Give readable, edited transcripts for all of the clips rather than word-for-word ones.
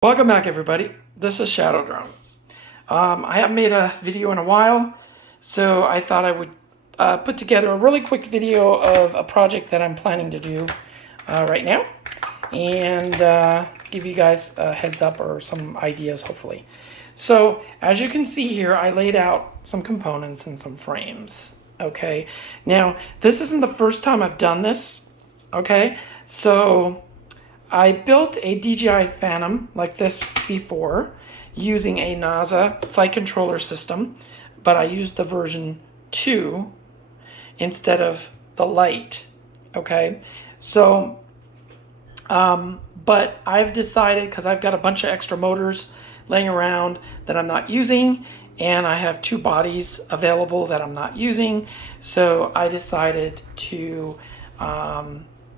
Welcome back, everybody. This is Shadow Drone. I haven't made a video in a while, so I thought I would put together a really quick video of a project that I'm planning to do right now, and give you guys a heads up or some ideas, hopefully. So, as you can see here, I laid out some components and some frames. Okay, now this isn't the first time I've done this. Okay, so I built a DJI Phantom like this before using a NASA flight controller system, but I used the version 2 instead of the Lite. Okay, so but I've decided, because I've got a bunch of extra motors laying around that I'm not using, and I have 2 bodies available that I'm not using, so I decided to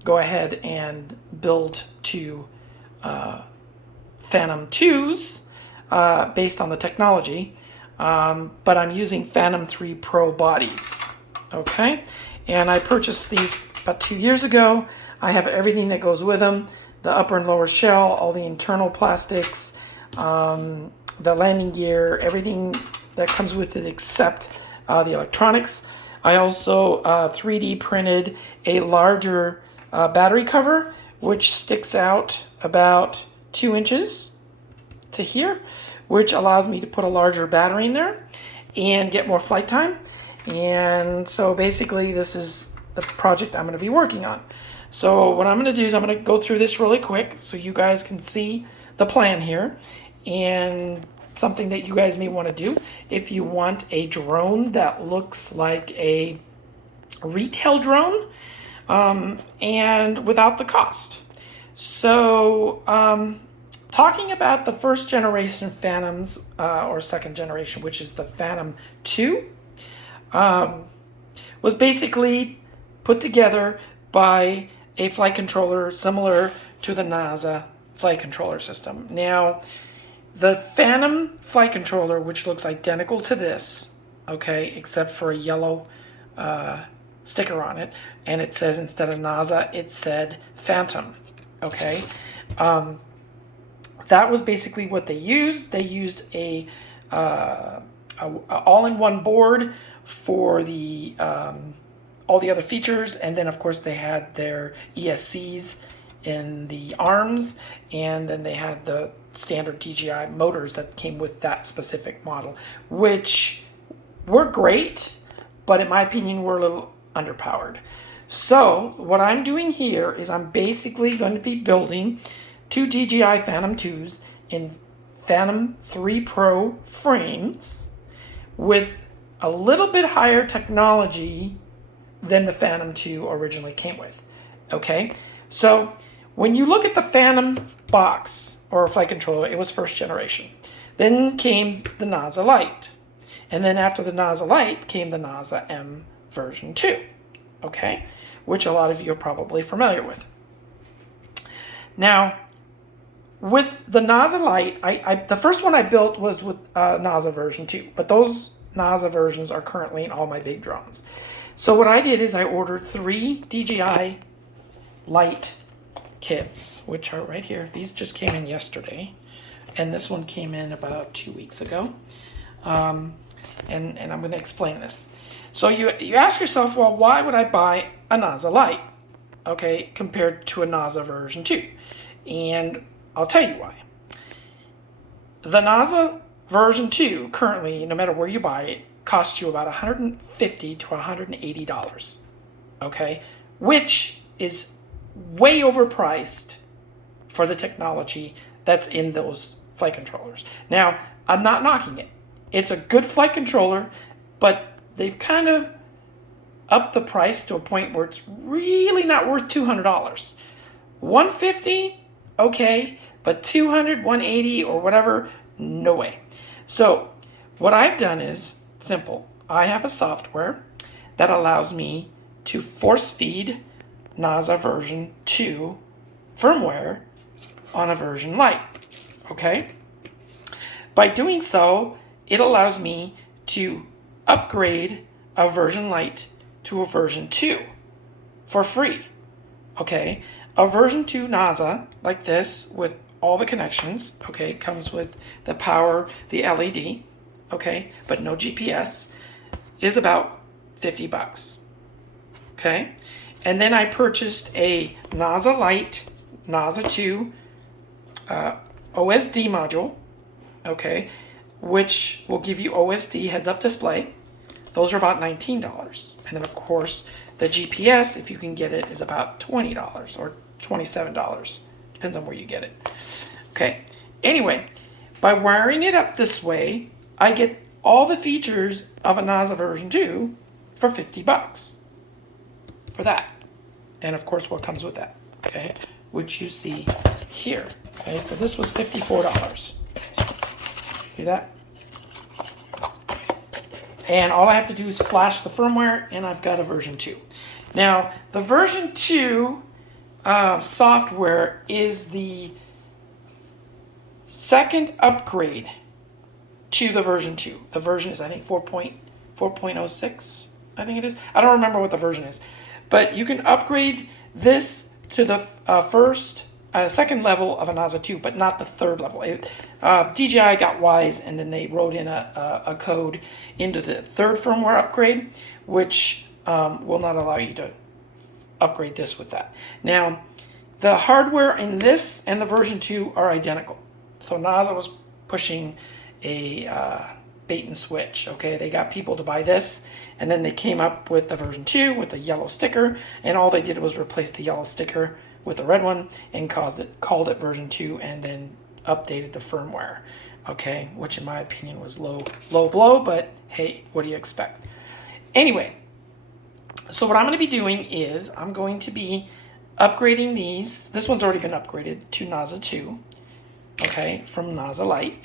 go ahead and build 2 Phantom 2s based on the technology, but I'm using Phantom 3 Pro bodies. Okay, and I purchased these about 2 years ago. I have everything that goes with them: the upper and lower shell, all the internal plastics, the landing gear, everything that comes with it except the electronics. I also 3D printed a larger battery cover, which sticks out about 2 inches to here, which allows me to put a larger battery in there and get more flight time. And so basically this is the project I'm going to be working on. So what I'm going to do is I'm going to go through this really quick so you guys can see the plan here, and something that you guys may want to do if you want a drone that looks like a retail drone, and without the cost. So talking about the first generation Phantoms, or second generation, which is the Phantom 2, was basically put together by a flight controller similar to the NASA flight controller system. Now, the Phantom flight controller, which looks identical to this, okay, except for a yellow sticker on it, and it says, instead of NASA, it said Phantom. Okay, that was basically what they used. They used a all-in-one board for the all the other features, and then of course they had their ESCs in the arms, and then they had the standard DJI motors that came with that specific model, which were great, but in my opinion were a little underpowered. So what I'm doing here is I'm basically going to be building 2 DJI Phantom 2s in Phantom 3 Pro frames with a little bit higher technology than the Phantom 2 originally came with. Okay, so when you look at the Phantom box or flight controller, it was first generation. Then came the NASA Lite, and then after the NASA Lite came the NASA M version 2, okay, which a lot of you are probably familiar with. Now, with the NASA Lite, the first one I built was with NASA version 2, but those NASA versions are currently in all my big drones. So what I did is I ordered 3 DJI Lite kits, which are right here. These just came in yesterday, and this one came in about 2 weeks ago, and I'm going to explain this. So you ask yourself, well, why would I buy a NASA Lite, okay, compared to a NASA version 2? And I'll tell you why. The NASA version 2 currently, no matter where you buy it, costs you about $150 to $180, okay, which is way overpriced for the technology that's in those flight controllers. Now, I'm not knocking it. It's a good flight controller, but they've kind of upped the price to a point where it's really not worth $200. $150, okay, but $200, $180, or whatever, no way. So what I've done is simple. I have a software that allows me to force feed NASA version 2 firmware on a version Lite, okay? By doing so, it allows me to upgrade a version Lite to a version 2 for free, okay? A version 2 NASA like this with all the connections, okay, comes with the power, the LED, okay, but no GPS, is about 50 bucks, okay? And then I purchased a NASA Light, NASA 2 OSD module, okay, which will give you OSD heads-up display. Those are about $19. And then, of course, the GPS, if you can get it, is about $20 or $27. Depends on where you get it. Okay. Anyway, by wiring it up this way, I get all the features of a NASA version 2 for 50 bucks for that. And, of course, what comes with that, okay, which you see here. Okay, so this was $54. See that? And all I have to do is flash the firmware, and I've got a version 2. Now, the version 2 software is the second upgrade to the version 2. The version is, I think, 4.06, I think it is. I don't remember what the version is. But you can upgrade this to the second level of a NASA 2, but not the third level. DJI got wise, and then they wrote in a code into the third firmware upgrade, which will not allow you to upgrade this with that. Now, the hardware in this and the version 2 are identical. So NASA was pushing a bait and switch, okay? They got people to buy this, and then they came up with the version 2 with a yellow sticker, and all they did was replace the yellow sticker with the red one and called it version 2, and then updated the firmware, okay, which in my opinion was low blow, but hey, what do you expect? Anyway, so what I'm going to be doing is I'm going to be upgrading these. This one's already been upgraded to NASA 2, okay, from NASA Light,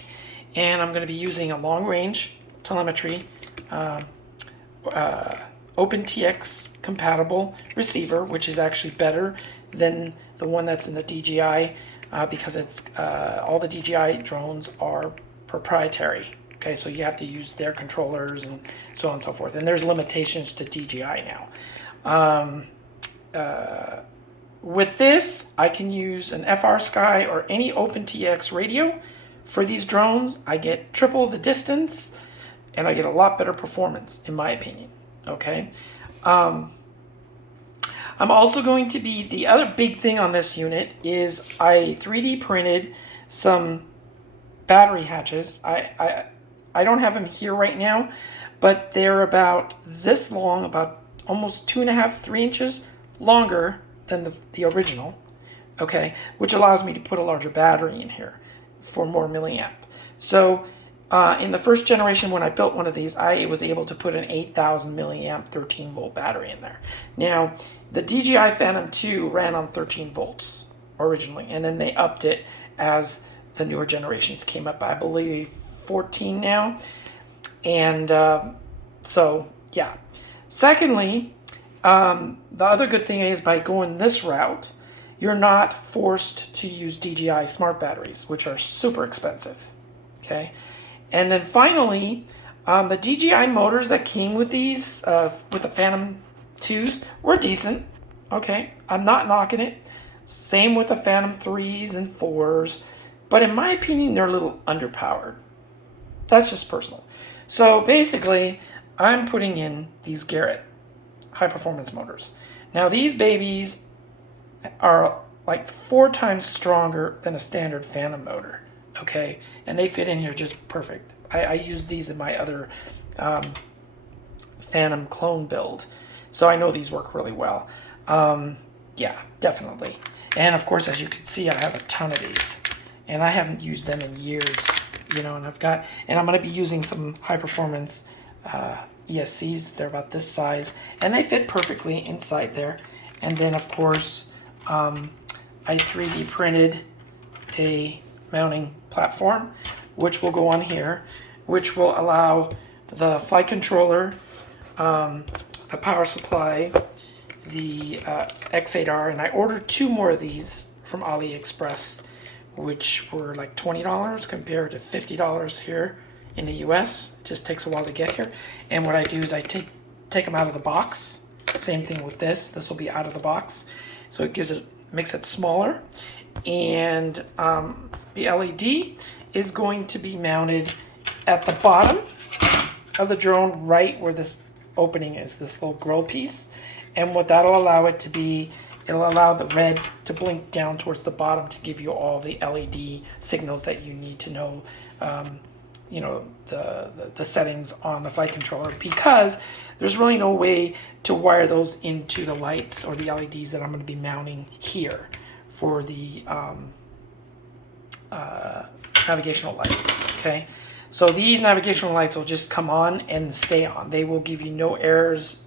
and I'm going to be using a long range telemetry OpenTX compatible receiver, which is actually better than the one that's in the DJI because it's all the DJI drones are proprietary. Okay, so you have to use their controllers and so on and so forth. And there's limitations to DJI now. With this, I can use an FrSky or any OpenTX radio. For these drones, I get triple the distance, and I get a lot better performance, in my opinion. Okay. I'm also going to be, the other big thing on this unit is I 3D printed some battery hatches. I don't have them here right now, but they're about this long, about almost 2.5, 3 inches longer than the original, okay, which allows me to put a larger battery in here for more milliamp. So in the first generation, when I built one of these, I was able to put an 8,000 milliamp 13 volt battery in there. Now, the DJI Phantom 2 ran on 13 volts originally, and then they upped it as the newer generations came up. I believe 14 now. And so, yeah. Secondly, the other good thing is by going this route, you're not forced to use DJI smart batteries, which are super expensive. Okay. And then finally, the DJI motors that came with these, with the Phantom 2s, were decent. Okay, I'm not knocking it. Same with the Phantom 3s and 4s. But in my opinion, they're a little underpowered. That's just personal. So basically, I'm putting in these Garrett high-performance motors. Now, these babies are like 4 times stronger than a standard Phantom motor. Okay, and they fit in here just perfect. I use these in my other Phantom clone build, so I know these work really well. Yeah, definitely. And of course, as you can see, I have a ton of these, and I haven't used them in years, you know. And I'm going to be using some high performance ESCs. They're about this size, and they fit perfectly inside there. And then, of course, I 3D printed a mounting platform, which will go on here, which will allow the flight controller, the power supply, the X8R, and I ordered 2 more of these from AliExpress, which were like $20 compared to $50 here in the US. It just takes a while to get here. And what I do is I take them out of the box. Same thing with this. This will be out of the box. So it makes it smaller. And the LED is going to be mounted at the bottom of the drone, right where this opening is, this little grill piece. And what that'll allow it to be, it'll allow the red to blink down towards the bottom to give you all the LED signals that you need to know, you know, the settings on the flight controller, because there's really no way to wire those into the lights or the LEDs that I'm going to be mounting here for the navigational lights. Okay, so these navigational lights will just come on and stay on. They will give you no errors,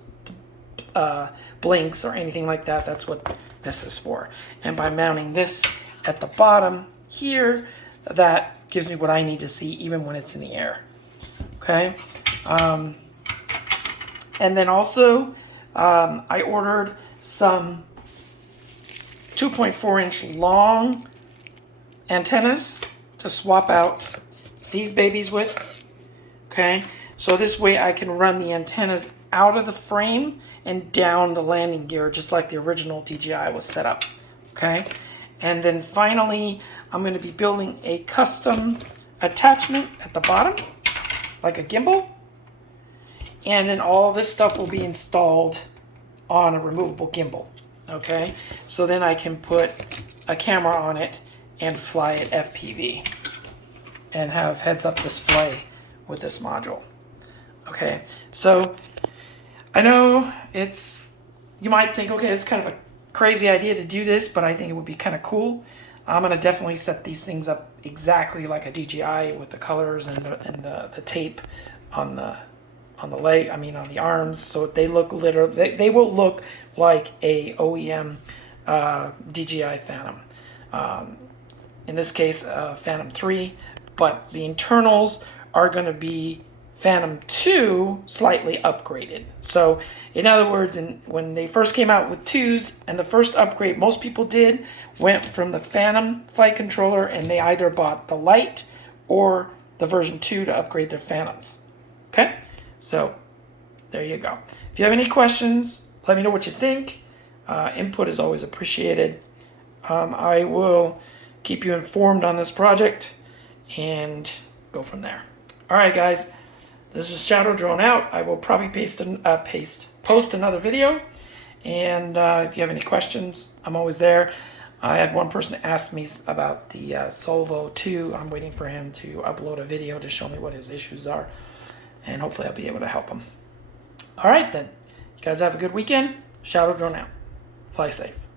blinks, or anything like that. That's what this is for. And by mounting this at the bottom here, that gives me what I need to see even when it's in the air. Okay, and then also I ordered some 2.4-inch long antennas to swap out these babies with. Okay, so this way I can run the antennas out of the frame and down the landing gear, just like the original DJI was set up. Okay, and then finally I'm going to be building a custom attachment at the bottom, like a gimbal, and then all this stuff will be installed on a removable gimbal. Okay, so then I can put a camera on it and fly it FPV and have heads-up display with this module. Okay, so I know you might think, okay, it's kind of a crazy idea to do this, but I think it would be kind of cool. I'm going to definitely set these things up exactly like a DJI with the colors and the tape on the leg, on the arms, so they look they will look like a OEM DJI Phantom. In this case, Phantom 3, but the internals are going to be Phantom 2 slightly upgraded. So in other words, when they first came out with 2s, and the first upgrade most people did went from the Phantom flight controller, and they either bought the Lite or the version 2 to upgrade their Phantoms. Okay, so there you go. If you have any questions, let me know what you think. Input is always appreciated. I will keep you informed on this project and go from there. All right, guys. This is Shadow Drone out. I will probably post another video. And if you have any questions, I'm always there. I had one person ask me about the Solvo 2. I'm waiting for him to upload a video to show me what his issues are. And hopefully I'll be able to help him. All right, then. You guys have a good weekend. Shadow Drone out. Fly safe.